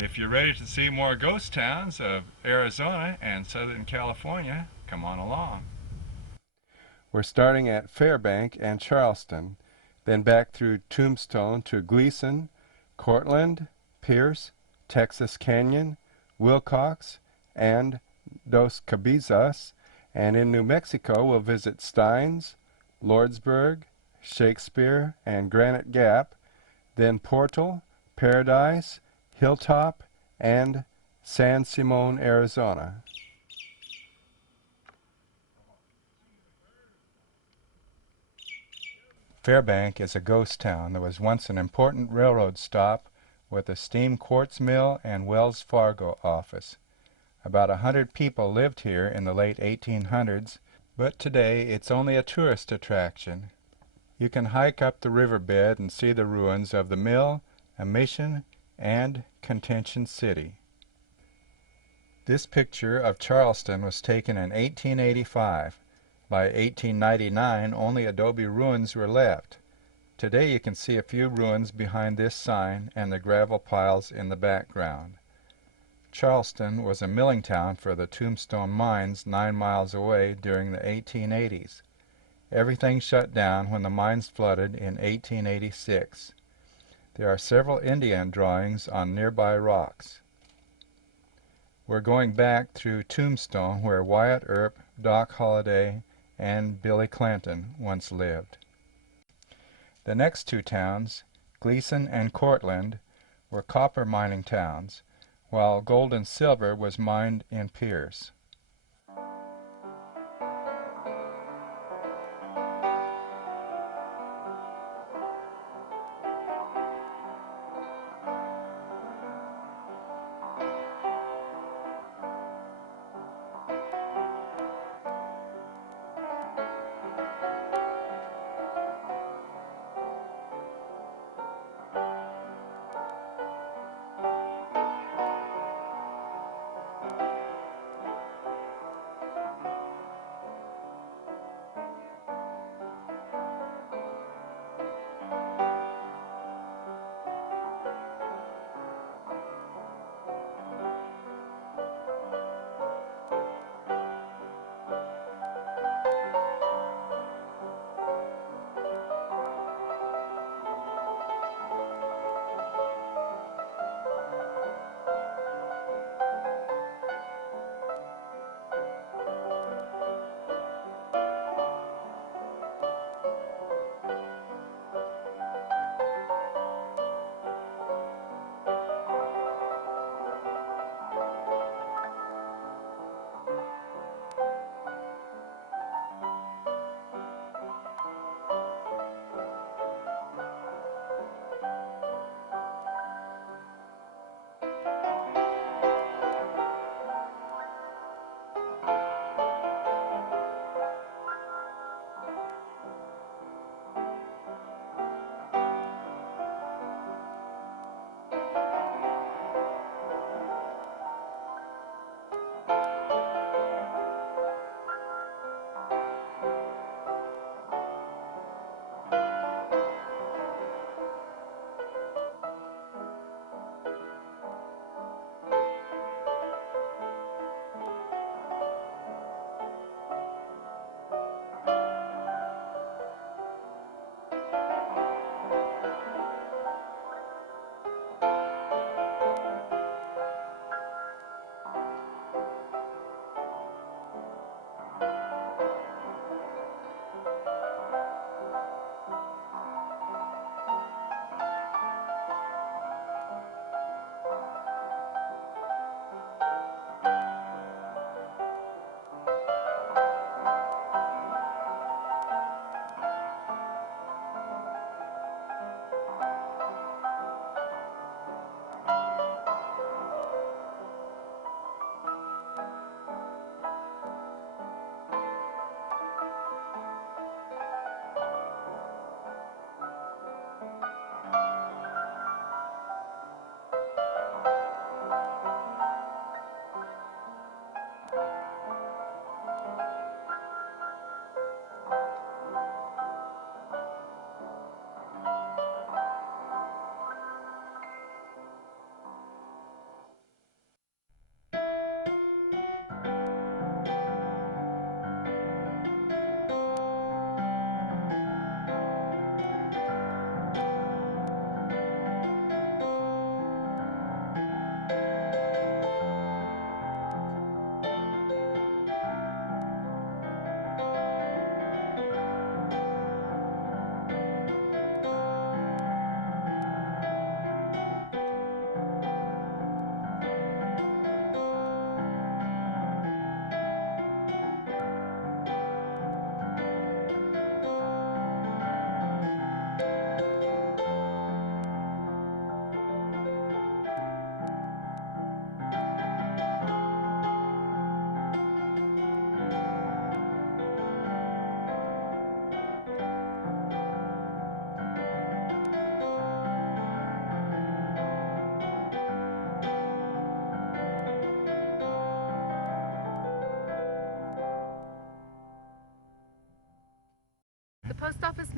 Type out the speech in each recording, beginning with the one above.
If you're ready to see more ghost towns of Arizona and Southern California, come on along. We're starting at Fairbank and Charleston, then back through Tombstone to Gleason, Cortland, Pierce, Texas Canyon, Wilcox, and Dos Cabezas, and in New Mexico we'll visit Steins, Lordsburg, Shakespere, and Granite Gap, then Portal, Paradise, Hilltop, and San Simon, Arizona. Fairbank is a ghost town that was once an important railroad stop with a steam quartz mill and Wells Fargo office. About 100 people lived here in the late 1800s, but today it's only a tourist attraction. You can hike up the riverbed and see the ruins of the mill, a mission, and Contention City. This picture of Charleston was taken in 1885. By 1899, only adobe ruins were left. Today you can see a few ruins behind this sign and the gravel piles in the background. Charleston was a milling town for the Tombstone mines 9 miles away during the 1880s. Everything shut down when the mines flooded in 1886. There are several Indian drawings on nearby rocks. We're going back through Tombstone where Wyatt Earp, Doc Holliday, and Billy Clanton once lived. The next two towns, Gleason and Cortland, were copper mining towns, while gold and silver was mined in Pierce.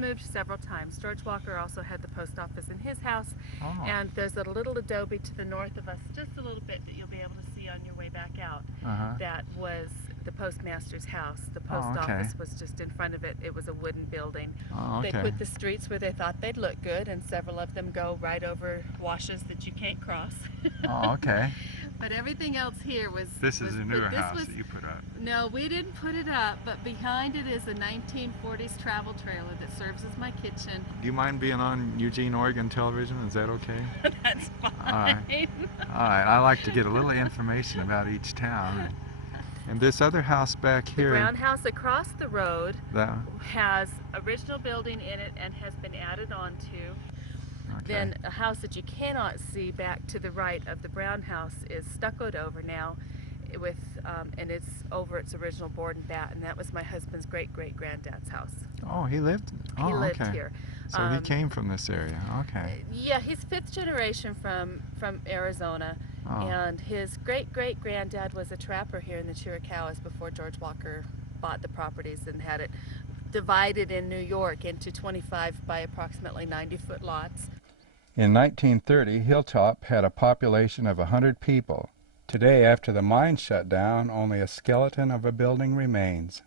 moved several times. George Walker also had the post office in his house, Oh. and there's a little adobe to the north of us, just a little bit that you'll be able to see on your way back out. That was the postmaster's house. The post office was just in front of it. It was a wooden building. They put the streets where they thought they'd look good, and several of them go right over washes that you can't cross. Oh, okay. But everything else here was... This is a newer house that you put up. No, we didn't put it up, but behind it is a 1940s travel trailer that serves as my kitchen. Do you mind being on Eugene, Oregon television? Is that okay? That's fine. All right. All right. I like to get a little information about each town. And this other house back here... The brown house across the road has original building in it and has been added on to. Okay. Then a house that you cannot see back to the right of the brown house is stuccoed over now, with and it's over its original board and bat, and that was my husband's great-great-granddad's house. Oh, he lived? Oh, he lived here. So he came from this area. Okay. Yeah, he's fifth generation from Arizona, and his great-great-granddad was a trapper here in the Chiricahuas before George Walker bought the properties and had it divided in New York into 25 by approximately 90-foot lots. In 1930, Hilltop had a population of 100 people. Today, after the mine shut down, only a skeleton of a building remains.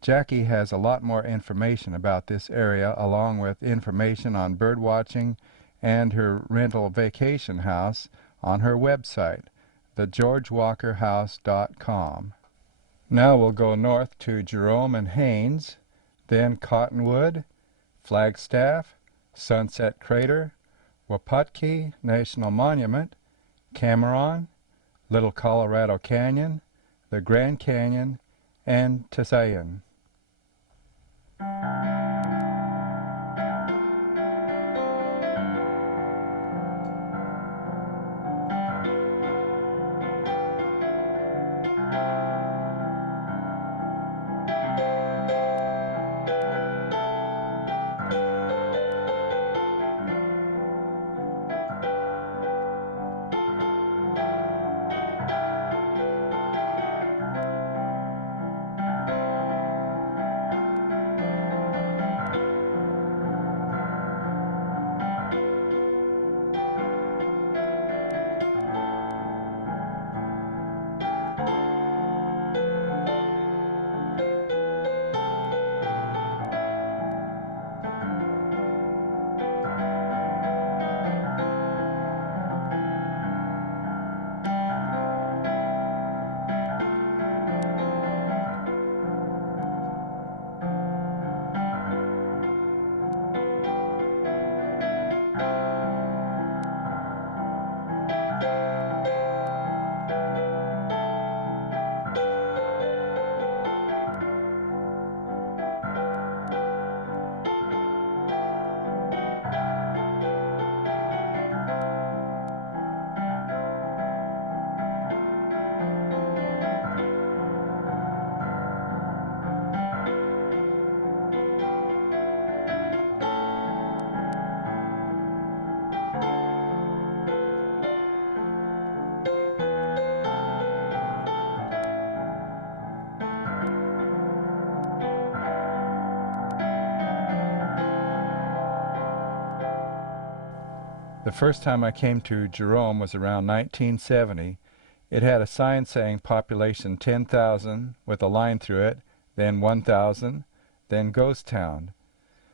Jackie has a lot more information about this area, along with information on bird watching and her rental vacation house on her website, thegeorgewalkerhouse.com. Now we'll go north to Jerome and Haines, then Cottonwood, Flagstaff, Sunset Crater, Waputke National Monument, Cameron, Little Colorado Canyon, the Grand Canyon, and Tusayan. The first time I came to Jerome was around 1970. It had a sign saying population 10,000 with a line through it, then 1,000, then ghost town.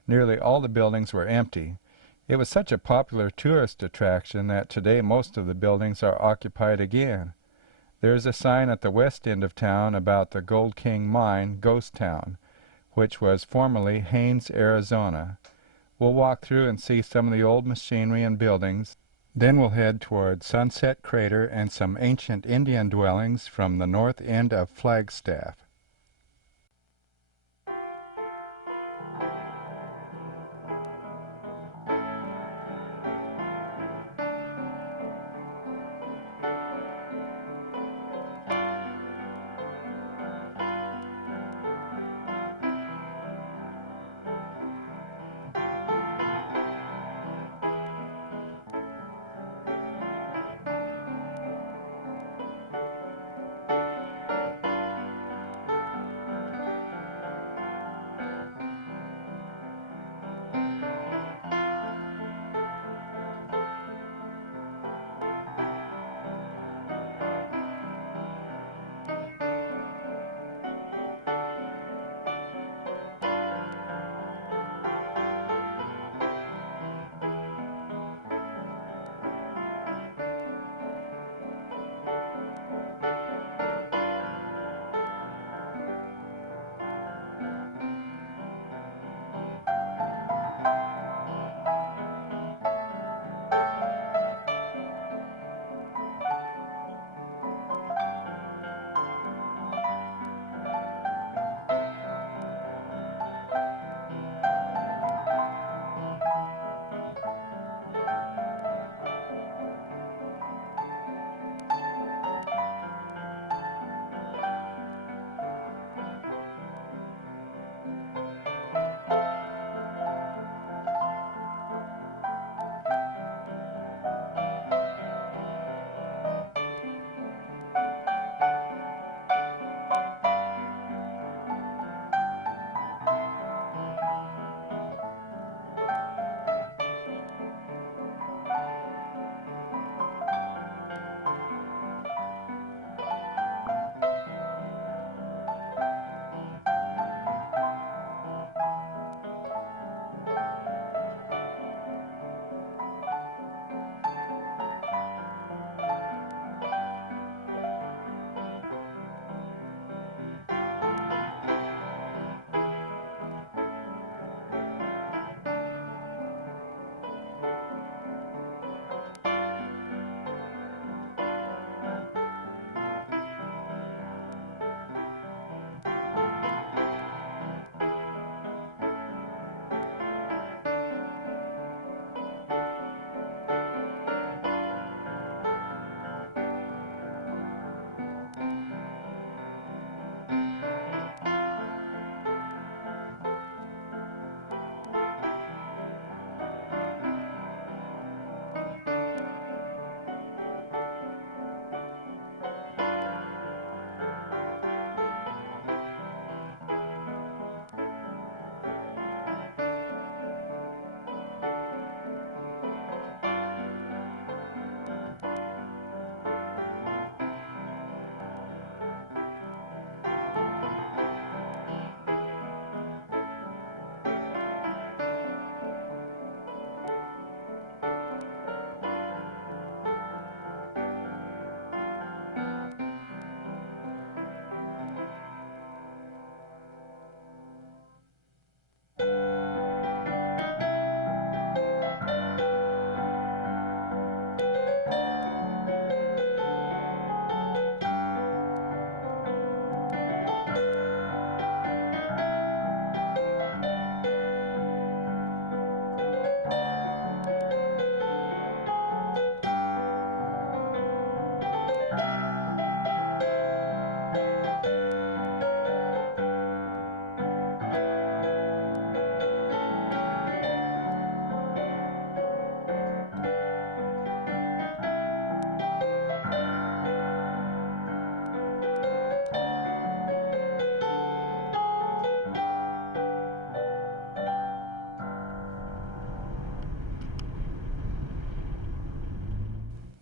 Nearly all the buildings were empty. It was such a popular tourist attraction that today most of the buildings are occupied again. There is a sign at the west end of town about the Gold King Mine, Ghost Town, which was formerly Haines, Arizona. We'll walk through and see some of the old machinery and buildings. Then we'll head toward Sunset Crater and some ancient Indian dwellings from the north end of Flagstaff.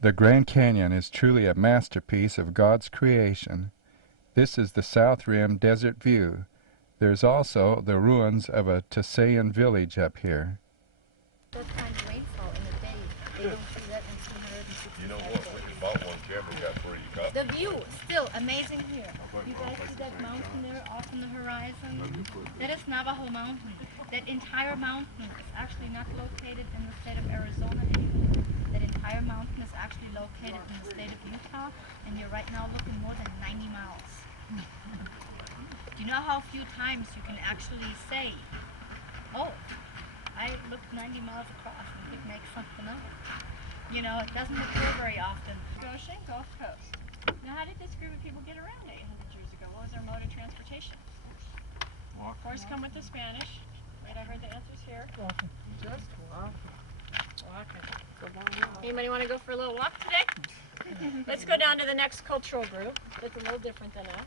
The Grand Canyon is truly a masterpiece of God's creation. This is the South Rim Desert View. There's also the ruins of a Tusayan village up here. What kind of rainfall in a day? They don't see that in 260. You know what? When you bought one camera, got where you got. The view still amazing here. You guys see that mountain there off on the horizon? That is Navajo Mountain. That entire mountain is actually not located in the state of Arizona anymore. That entire mountain is actually located in the state of Utah, and you're right now looking more than 90 miles. Do you know how few times you can actually say, oh, I looked 90 miles across and could make something of it? You know, it doesn't occur very often. Goshen, Gulf Coast. Now, how did this group of people get around 800 years ago? What was their mode of transportation? Walk. Horse come with the Spanish. Wait, I heard the answers here. Walking. Just walking. Walking. Anybody want to go for a little walk today? Let's go down to the next cultural group that's a little different than us.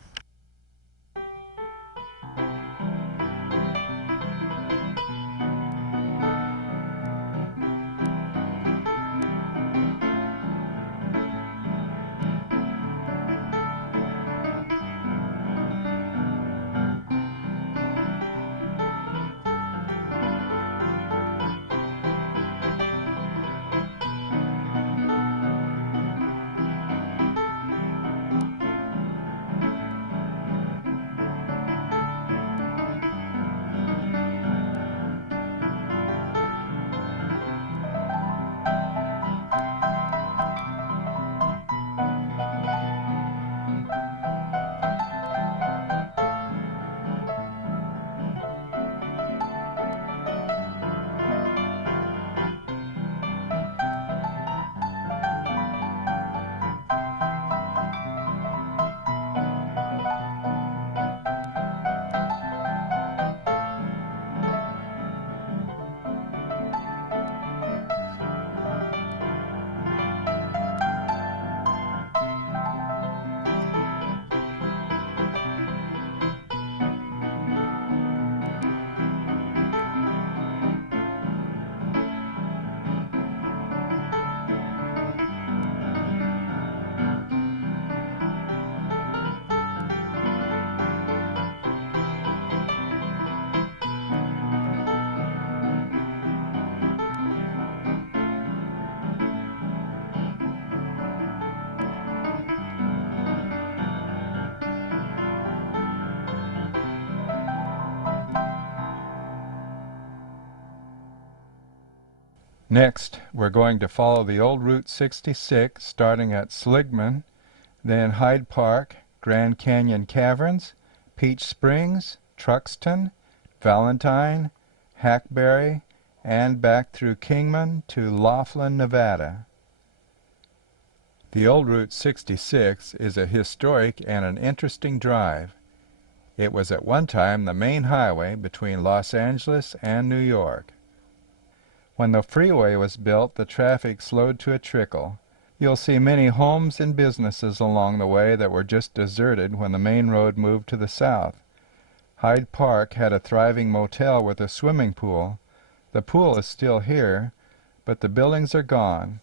Next, we're going to follow the old Route 66, starting at Seligman, then Hyde Park, Grand Canyon Caverns, Peach Springs, Truxton, Valentine, Hackberry, and back through Kingman to Laughlin, Nevada. The old Route 66 is a historic and an interesting drive. It was at one time the main highway between Los Angeles and New York. When the freeway was built, the traffic slowed to a trickle. You'll see many homes and businesses along the way that were just deserted when the main road moved to the south. Hyde Park had a thriving motel with a swimming pool. The pool is still here, but the buildings are gone.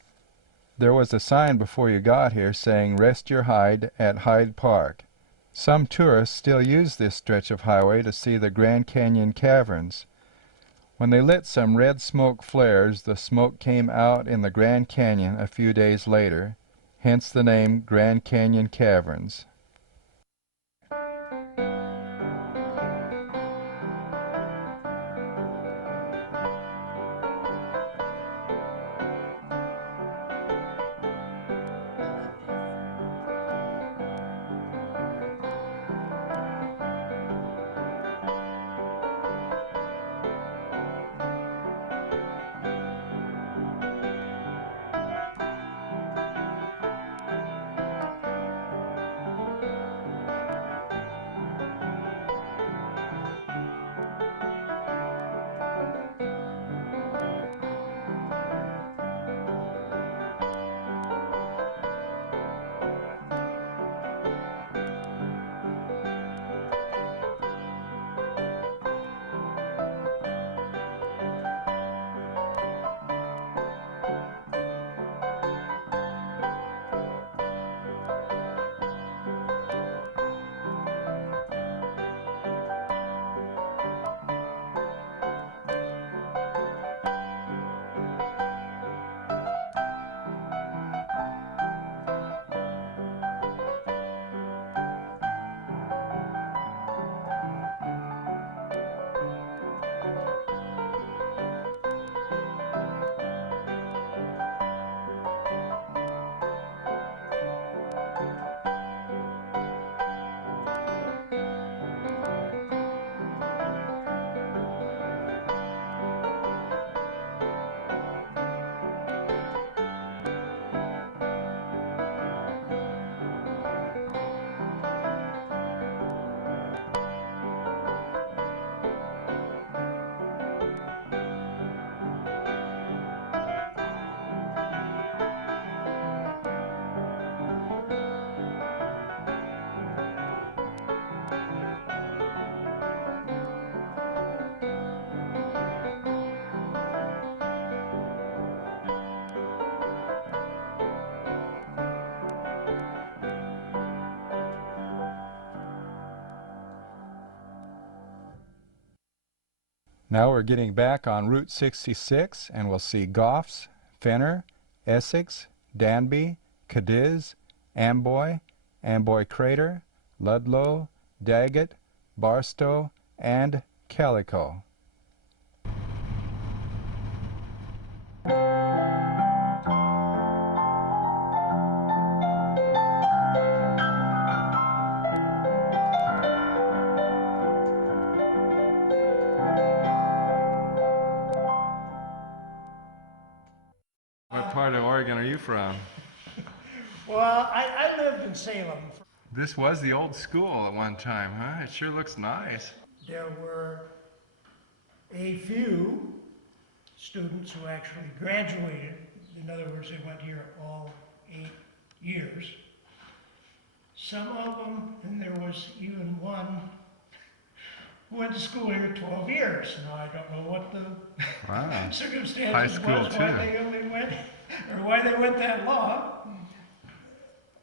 There was a sign before you got here saying, "Rest your hide at Hyde Park." Some tourists still use this stretch of highway to see the Grand Canyon caverns. When they lit some red smoke flares, the smoke came out in the Grand Canyon a few days later, hence the name Grand Canyon Caverns. Now we're getting back on Route 66 and we'll see Goffs, Fenner, Essex, Danby, Cadiz, Amboy, Amboy Crater, Ludlow, Daggett, Barstow, and Calico. What part of Oregon are you from? Well, I lived in Salem. This was the old school at one time, huh? It sure looks nice. There were a few students who actually graduated. In other words, they went here all 8 years. Some of them, and there was even one who went to school here 12 years. Now, I don't know what the circumstances was, why they only went, or why they went that long.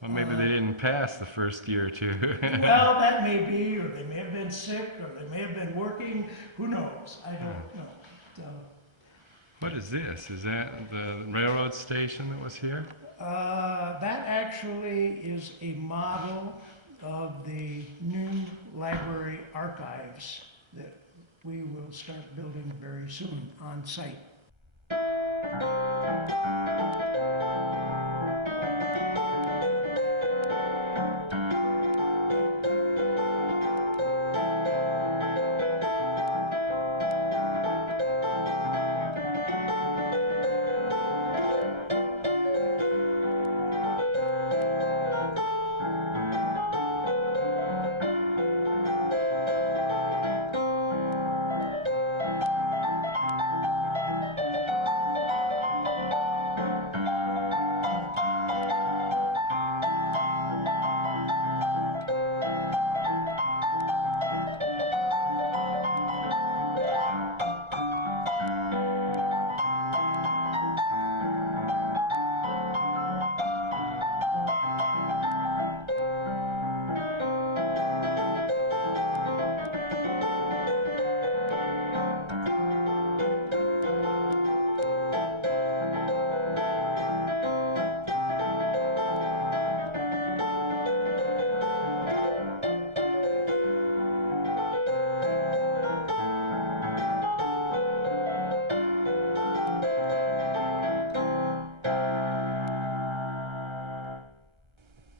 Well, maybe they didn't pass the first year or two. Well, that may be, or they may have been sick, or they may have been working. Who knows? I don't know. So, what is this? Is that the railroad station that was here? that actually is a model of the new library archives that we will start building very soon on site.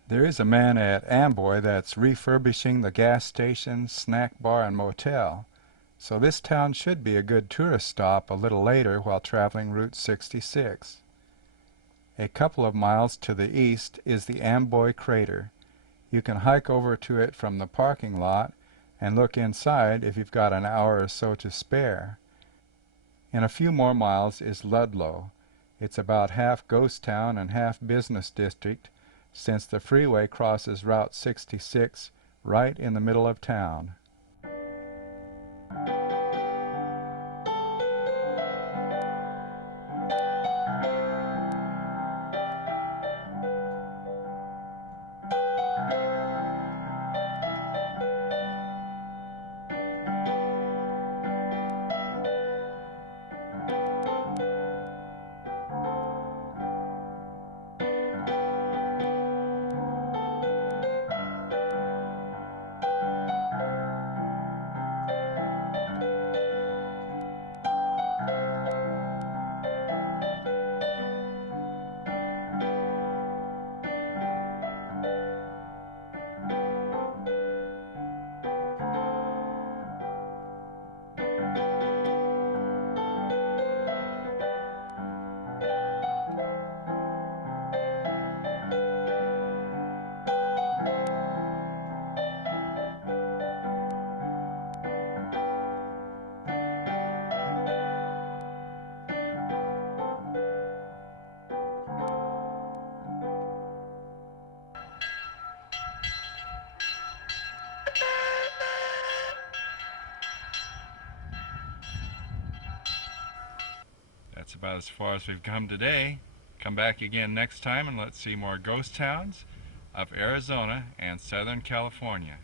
There is a man at Amboy that's refurbishing the gas station, snack bar, and motel, so this town should be a good tourist stop a little later while traveling Route 66. A couple of miles to the east is the Amboy Crater. You can hike over to it from the parking lot and look inside if you've got an hour or so to spare. In a few more miles is Ludlow. It's about half ghost town and half business district, since the freeway crosses Route 66 right in the middle of town. That's about as far as we've come today. Come back again next time and let's see more ghost towns of Arizona and Southern California.